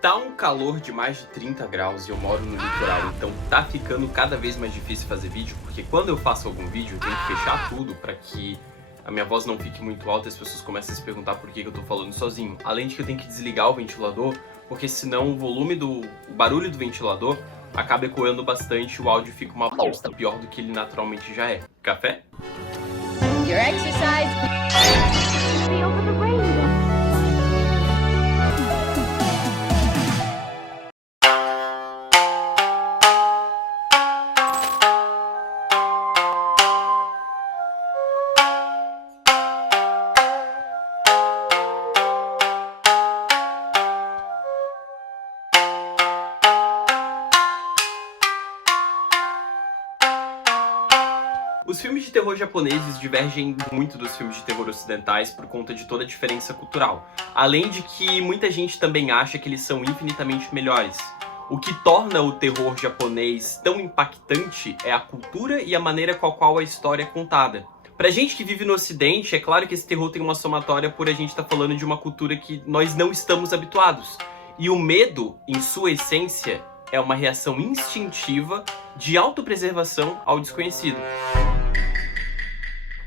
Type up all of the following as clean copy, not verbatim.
Tá um calor de mais de 30 graus e eu moro no litoral, então tá ficando cada vez mais difícil fazer vídeo, porque quando eu faço algum vídeo eu tenho que fechar tudo pra que a minha voz não fique muito alta e as pessoas começam a se perguntar por que eu tô falando sozinho. Além de que eu tenho que desligar o ventilador, porque senão o barulho do ventilador acaba ecoando bastante e o áudio fica uma bosta, pior do que ele naturalmente já é. Café? Your exercise. Over the rain. Os filmes de terror japoneses divergem muito dos filmes de terror ocidentais por conta de toda a diferença cultural. Além de que muita gente também acha que eles são infinitamente melhores. O que torna o terror japonês tão impactante é a cultura e a maneira com a qual a história é contada. Pra gente que vive no ocidente, é claro que esse terror tem uma somatória por a gente estar falando de uma cultura que nós não estamos habituados. E o medo, em sua essência, é uma reação instintiva de autopreservação ao desconhecido.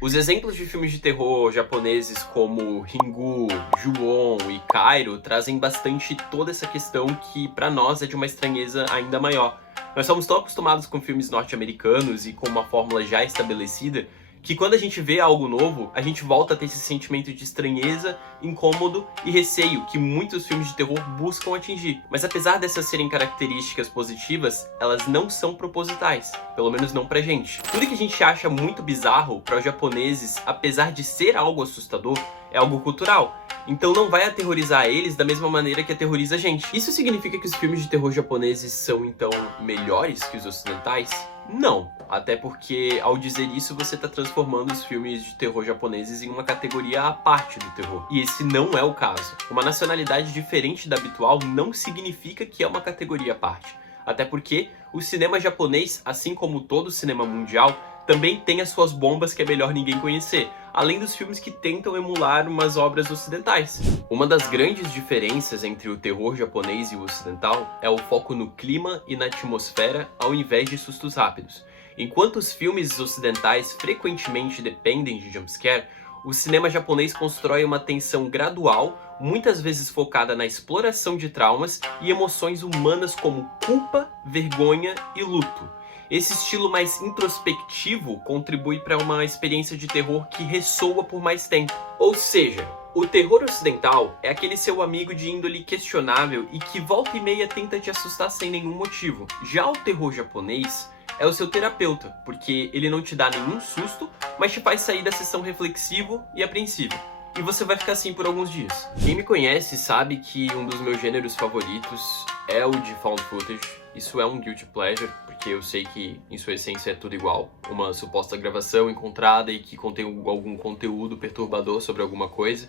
Os exemplos de filmes de terror japoneses como Ringu, Ju-On e Kairo trazem bastante toda essa questão que pra nós é de uma estranheza ainda maior. Nós somos tão acostumados com filmes norte-americanos e com uma fórmula já estabelecida que quando a gente vê algo novo, a gente volta a ter esse sentimento de estranheza, incômodo e receio que muitos filmes de terror buscam atingir. Mas apesar dessas serem características positivas, elas não são propositais, pelo menos não pra gente. Tudo que a gente acha muito bizarro para os japoneses, apesar de ser algo assustador, é algo cultural. Então não vai aterrorizar eles da mesma maneira que aterroriza a gente. Isso significa que os filmes de terror japoneses são, então, melhores que os ocidentais? Não, até porque ao dizer isso você está transformando os filmes de terror japoneses em uma categoria à parte do terror. E esse não é o caso. Uma nacionalidade diferente da habitual não significa que é uma categoria à parte. Até porque o cinema japonês, assim como todo o cinema mundial, também tem as suas bombas que é melhor ninguém conhecer, além dos filmes que tentam emular umas obras ocidentais. Uma das grandes diferenças entre o terror japonês e o ocidental é o foco no clima e na atmosfera ao invés de sustos rápidos. Enquanto os filmes ocidentais frequentemente dependem de jumpscare, o cinema japonês constrói uma tensão gradual, muitas vezes focada na exploração de traumas e emoções humanas como culpa, vergonha e luto. Esse estilo mais introspectivo contribui para uma experiência de terror que ressoa por mais tempo. Ou seja, o terror ocidental é aquele seu amigo de índole questionável e que volta e meia tenta te assustar sem nenhum motivo. Já o terror japonês é o seu terapeuta, porque ele não te dá nenhum susto, mas te faz sair da sessão reflexivo e apreensivo. E você vai ficar assim por alguns dias. Quem me conhece sabe que um dos meus gêneros favoritos é o de found footage. Isso é um guilty pleasure, porque eu sei que em sua essência é tudo igual. Uma suposta gravação encontrada e que contém algum conteúdo perturbador sobre alguma coisa.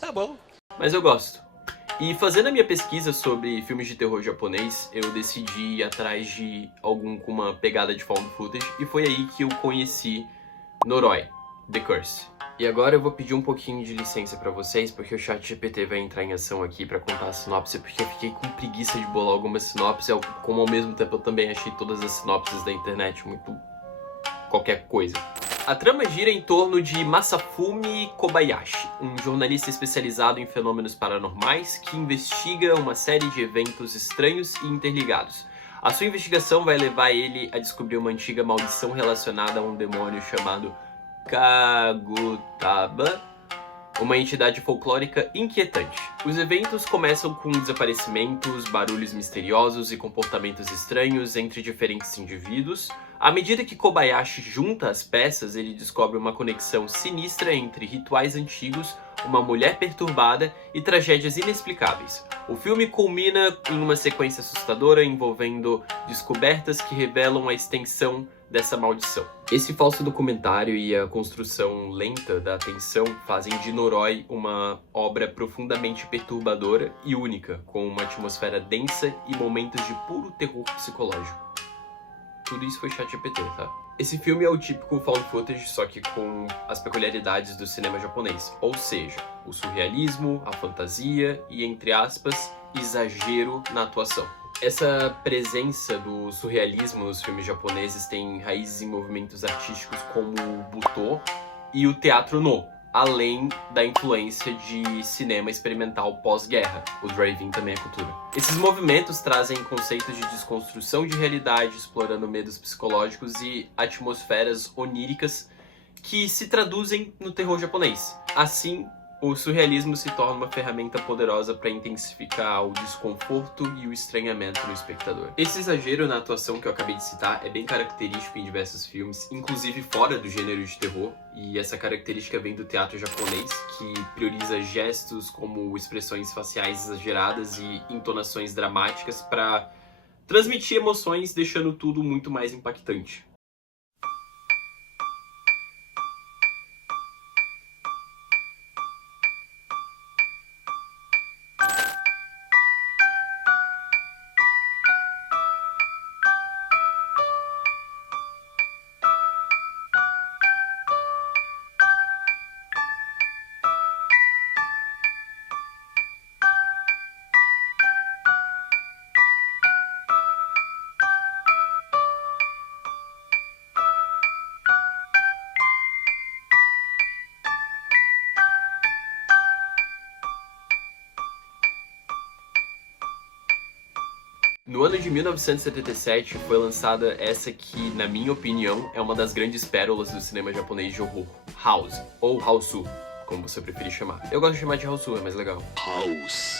Tá bom. Mas eu gosto. E fazendo a minha pesquisa sobre filmes de terror japonês, eu decidi ir atrás de algum com uma pegada de found footage, e foi aí que eu conheci Noroi, The Curse. E agora eu vou pedir um pouquinho de licença pra vocês, porque o ChatGPT vai entrar em ação aqui pra contar a sinopse, porque eu fiquei com preguiça de bolar algumas sinopses, como ao mesmo tempo eu também achei todas as sinopses da internet muito qualquer coisa. A trama gira em torno de Masafumi Kobayashi, um jornalista especializado em fenômenos paranormais que investiga uma série de eventos estranhos e interligados. A sua investigação vai levar ele a descobrir uma antiga maldição relacionada a um demônio chamado Kagutaba, uma entidade folclórica inquietante. Os eventos começam com desaparecimentos, barulhos misteriosos e comportamentos estranhos entre diferentes indivíduos. À medida que Kobayashi junta as peças, ele descobre uma conexão sinistra entre rituais antigos, uma mulher perturbada e tragédias inexplicáveis. O filme culmina em uma sequência assustadora envolvendo descobertas que revelam a extensão dessa maldição. Esse falso documentário e a construção lenta da tensão fazem de Noroi uma obra profundamente perturbadora e única, com uma atmosfera densa e momentos de puro terror psicológico. Tudo isso foi ChatGPT, tá? Esse filme é o típico found footage, só que com as peculiaridades do cinema japonês. Ou seja, o surrealismo, a fantasia e, entre aspas, exagero na atuação. Essa presença do surrealismo nos filmes japoneses tem raízes em movimentos artísticos como o Buto e o Teatro No, além da influência de cinema experimental pós-guerra. O drive-in também é cultura. Esses movimentos trazem conceitos de desconstrução de realidade, explorando medos psicológicos e atmosferas oníricas que se traduzem no terror japonês. Assim, o surrealismo se torna uma ferramenta poderosa para intensificar o desconforto e o estranhamento no espectador. Esse exagero na atuação que eu acabei de citar é bem característico em diversos filmes, inclusive fora do gênero de terror, e essa característica vem do teatro japonês, que prioriza gestos como expressões faciais exageradas e entonações dramáticas para transmitir emoções, deixando tudo muito mais impactante. No ano de 1977 foi lançada essa que, na minha opinião, é uma das grandes pérolas do cinema japonês de horror, House, ou Hausu, como você preferir chamar. Eu gosto de chamar de Hausu, é mais legal. House.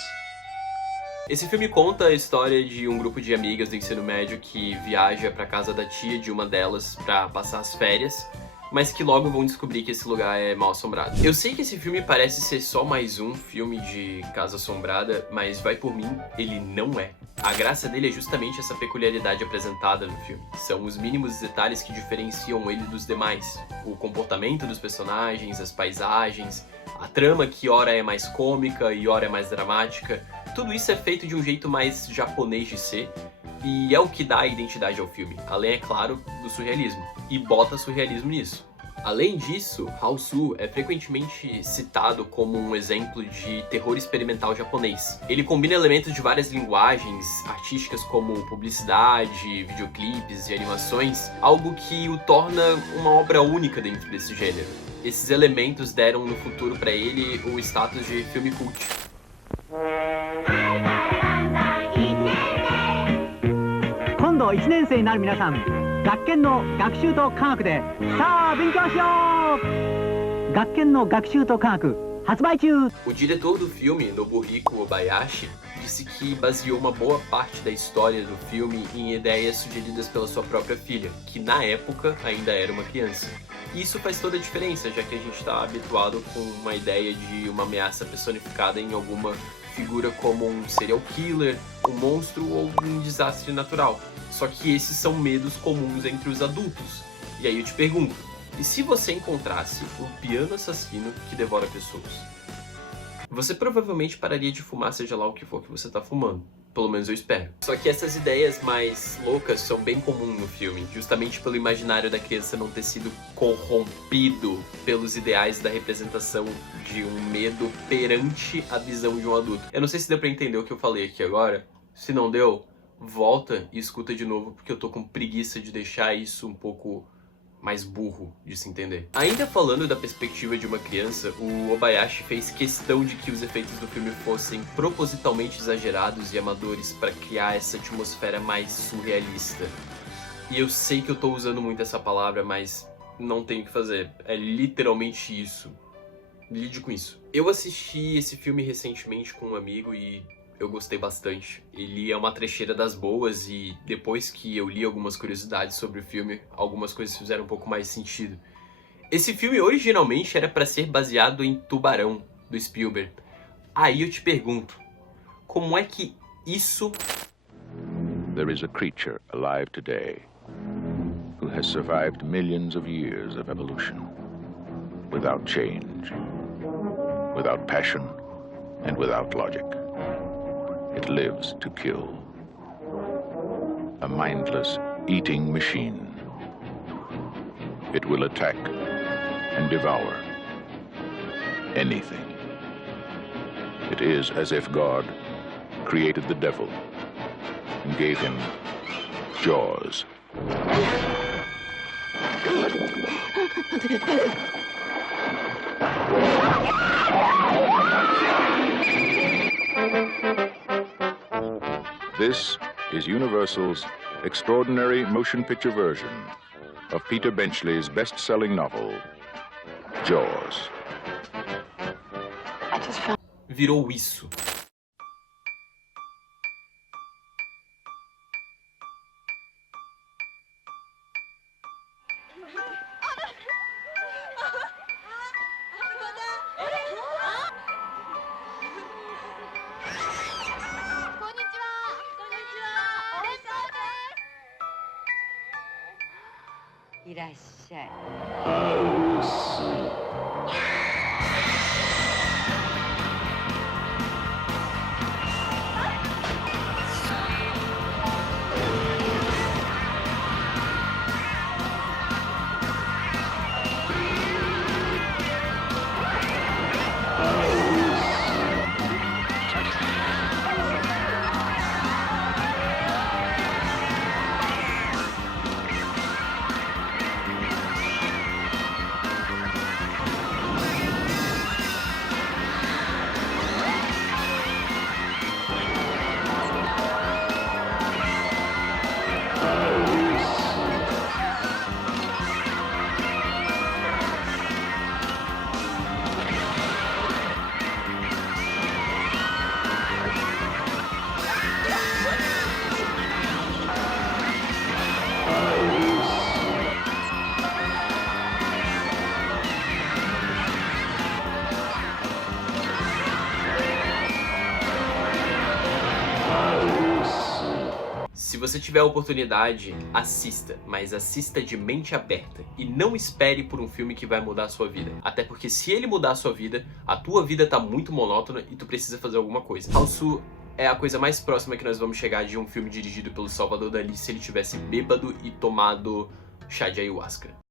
Esse filme conta a história de um grupo de amigas do ensino médio que viaja pra casa da tia de uma delas pra passar as férias, mas que logo vão descobrir que esse lugar é mal assombrado. Eu sei que esse filme parece ser só mais um filme de casa assombrada, mas vai por mim, ele não é. A graça dele é justamente essa peculiaridade apresentada no filme. São os mínimos detalhes que diferenciam ele dos demais. O comportamento dos personagens, as paisagens, a trama que ora é mais cômica e ora é mais dramática. Tudo isso é feito de um jeito mais japonês de ser, e é o que dá a identidade ao filme, além, é claro, do surrealismo, e bota surrealismo nisso. Além disso, Hausu é frequentemente citado como um exemplo de terror experimental japonês. Ele combina elementos de várias linguagens artísticas como publicidade, videoclipes e animações, algo que o torna uma obra única dentro desse gênero. Esses elementos deram no futuro para ele o status de filme cult. 今度1年生になる皆さん、学研の学習と科学でさあ勉強しよう。学研の学習と科学発売中。 O diretor do filme, Nobuhiko Obayashi, disse que baseou uma boa parte da história do filme em ideias sugeridas pela sua própria filha, que na época ainda era uma criança. E isso faz toda a diferença, já que a gente está habituado com uma ideia de uma ameaça personificada em alguma figura como um serial killer, um monstro ou um desastre natural. Só que esses são medos comuns entre os adultos. E aí eu te pergunto, e se você encontrasse um piano assassino que devora pessoas? Você provavelmente pararia de fumar, seja lá o que for que você tá fumando. Pelo menos eu espero. Só que essas ideias mais loucas são bem comuns no filme, justamente pelo imaginário da criança não ter sido corrompido pelos ideais da representação de um medo perante a visão de um adulto. Eu não sei se deu pra entender o que eu falei aqui agora. Se não deu, volta e escuta de novo, porque eu tô com preguiça de deixar isso um pouco mais burro de se entender. Ainda falando da perspectiva de uma criança, o Obayashi fez questão de que os efeitos do filme fossem propositalmente exagerados e amadores para criar essa atmosfera mais surrealista. E eu sei que eu tô usando muito essa palavra, mas não tenho o que fazer. É literalmente isso. Lide com isso. Eu assisti esse filme recentemente com um amigo e eu gostei bastante. Ele é uma trecheira das boas e depois que eu li algumas curiosidades sobre o filme, algumas coisas fizeram um pouco mais sentido. Esse filme originalmente era para ser baseado em Tubarão, do Spielberg. Aí eu te pergunto, como é que isso... There is a creature alive today who has survived millions of years of evolution without change, without passion, and without logic. It lives to kill. A mindless, eating machine. it will attack and devour anything. It is as if God created the devil and gave him jaws. This is Universal's extraordinary motion picture version of Peter Benchley's best-selling novel, Jaws. Virou isso. Se você tiver a oportunidade, assista, mas assista de mente aberta e não espere por um filme que vai mudar a sua vida. Até porque se ele mudar a sua vida, a tua vida tá muito monótona e tu precisa fazer alguma coisa. Falso é a coisa mais próxima que nós vamos chegar de um filme dirigido pelo Salvador Dalí se ele tivesse bêbado e tomado chá de ayahuasca.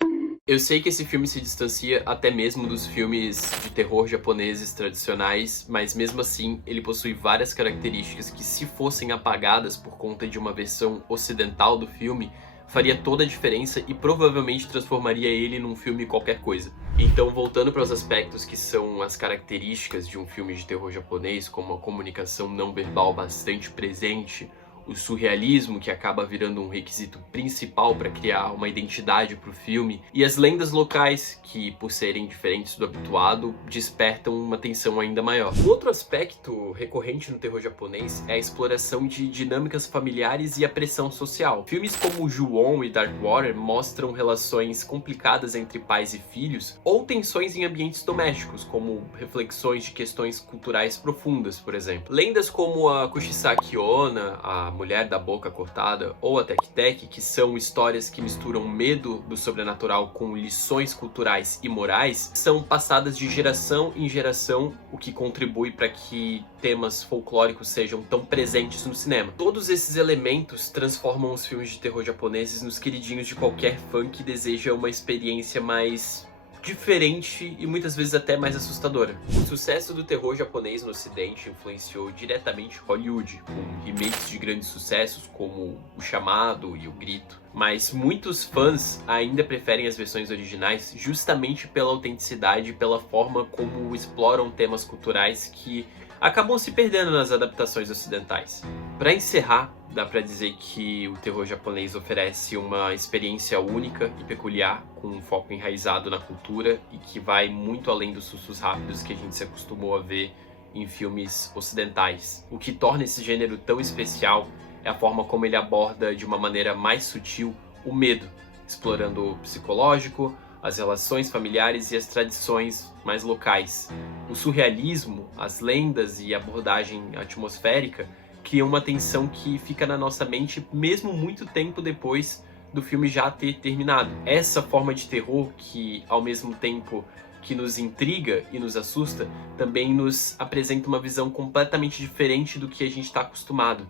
Eu sei que esse filme se distancia até mesmo dos filmes de terror japoneses tradicionais, mas mesmo assim ele possui várias características que, se fossem apagadas por conta de uma versão ocidental do filme, faria toda a diferença e provavelmente transformaria ele num filme qualquer coisa. Então, voltando para os aspectos que são as características de um filme de terror japonês, como a comunicação não verbal bastante presente, o surrealismo, que acaba virando um requisito principal para criar uma identidade para o filme, e as lendas locais, que, por serem diferentes do habituado, despertam uma tensão ainda maior. Um outro aspecto recorrente no terror japonês é a exploração de dinâmicas familiares e a pressão social. Filmes como Ju-On e Darkwater mostram relações complicadas entre pais e filhos, ou tensões em ambientes domésticos, como reflexões de questões culturais profundas, por exemplo. Lendas como a Kushisaki Onna, a Mulher da Boca Cortada, ou a Tek-Tek, que são histórias que misturam medo do sobrenatural com lições culturais e morais, são passadas de geração em geração, o que contribui para que temas folclóricos sejam tão presentes no cinema. Todos esses elementos transformam os filmes de terror japoneses nos queridinhos de qualquer fã que deseja uma experiência mais diferente e muitas vezes até mais assustadora. O sucesso do terror japonês no ocidente influenciou diretamente Hollywood, com remakes de grandes sucessos como O Chamado e O Grito. Mas muitos fãs ainda preferem as versões originais justamente pela autenticidade e pela forma como exploram temas culturais que acabam se perdendo nas adaptações ocidentais. Para encerrar, dá pra dizer que o terror japonês oferece uma experiência única e peculiar, com um foco enraizado na cultura e que vai muito além dos sustos rápidos que a gente se acostumou a ver em filmes ocidentais. O que torna esse gênero tão especial é a forma como ele aborda de uma maneira mais sutil o medo, explorando o psicológico, as relações familiares e as tradições mais locais. O surrealismo, as lendas e a abordagem atmosférica criam uma tensão que fica na nossa mente mesmo muito tempo depois do filme já ter terminado. Essa forma de terror que, ao mesmo tempo que nos intriga e nos assusta, também nos apresenta uma visão completamente diferente do que a gente está acostumado.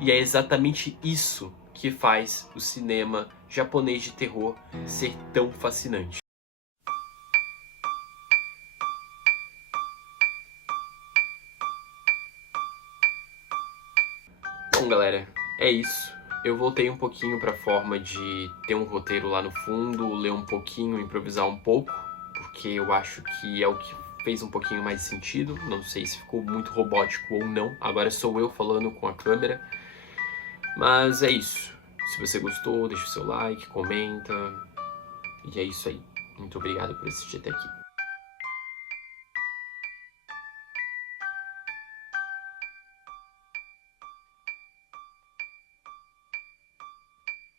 E é exatamente isso que faz o cinema japonês de terror ser tão fascinante. Bom, galera, é isso. Eu voltei um pouquinho para a forma de ter um roteiro lá no fundo, ler um pouquinho, improvisar um pouco, porque eu acho que é o que fez um pouquinho mais sentido. Não sei se ficou muito robótico ou não. Agora sou eu falando com a câmera. Mas é isso. Se você gostou, deixa o seu like, comenta. E é isso aí. Muito obrigado por assistir até aqui.